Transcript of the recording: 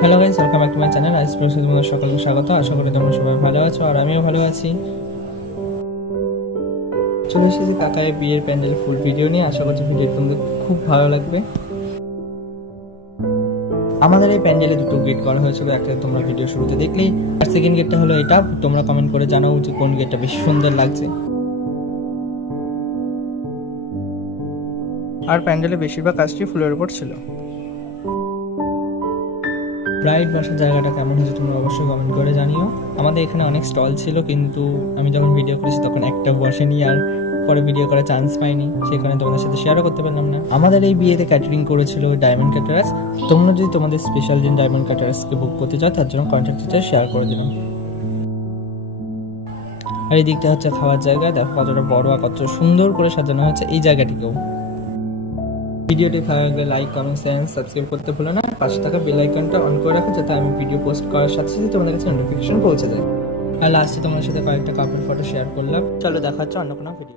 Hello guys, welcome back to my channel. আজ process তোমাদের সকলকে স্বাগত। আশা করি তোমরা সবাই ভালো আছো আর আমিও ভালো আছি। চলে এসেছি কাকায়ের বিয়ের প্যান্ডেল ফুল ভিডিও নিয়ে। আশা করছি ভিডিও তোমাদের খুব ভালো লাগবে। আমাদের এই প্যান্ডেলে দুটো গেট করা হয়েছিল, একটা তোমরা ভিডিও শুরুতে দেখলেই, আর সেকেন্ড গেটটা হলো এটা। তোমরা কমেন্ট করে জানাও যে কোন গেটটা বেশি সুন্দর লাগছে। আর প্যান্ডেলে বেশিরভাগ কাজটি ফুলের উপর ছিল। ব্রাইড বসার জায়গাটা কেমন হয়েছে তোমরা অবশ্যই কমেন্ট করে জানিও। আমাদের এখানে অনেক স্টল ছিল, কিন্তু আমি যখন ভিডিও করেছি তখন একটা বসেনি, আর পরে ভিডিও করার চান্স পাইনি, সেখানে তোমাদের সাথে শেয়ারও করতে পারলাম না। আমাদের এই বিয়েতে ক্যাটারিং করেছিল ডায়মন্ড ক্যাটারার্স। তোমরা যদি তোমাদের স্পেশাল দিন ডায়মন্ড ক্যাটারার্সকে বুক করতে চাও, তার জন্য কন্ট্যাক্ট ডিটেইলস শেয়ার করে দিলাম। আর এই দিকটা হচ্ছে খাওয়ার জায়গা। দেখো কতটা বড় আর কত সুন্দর করে সাজানো হচ্ছে এই জায়গাটিকেও। ভিডিওটি ভালো লাগলে লাইক, কমেন্ট, শেয়ার, সাবস্ক্রাইব করতে ভুলো না। পাশে থাকা বেল আইকনটা অন করে রাখো, যাতে আমি ভিডিও পোস্ট করার সাথে সাথে তোমাদের কাছে নোটিফিকেশন পৌঁছে যায়। আর লাস্টে তোমার সাথে কয়েকটা কাপড় ফটো শেয়ার করলাম। চলো দেখা হচ্ছে অন্য কোনো ভিডিও।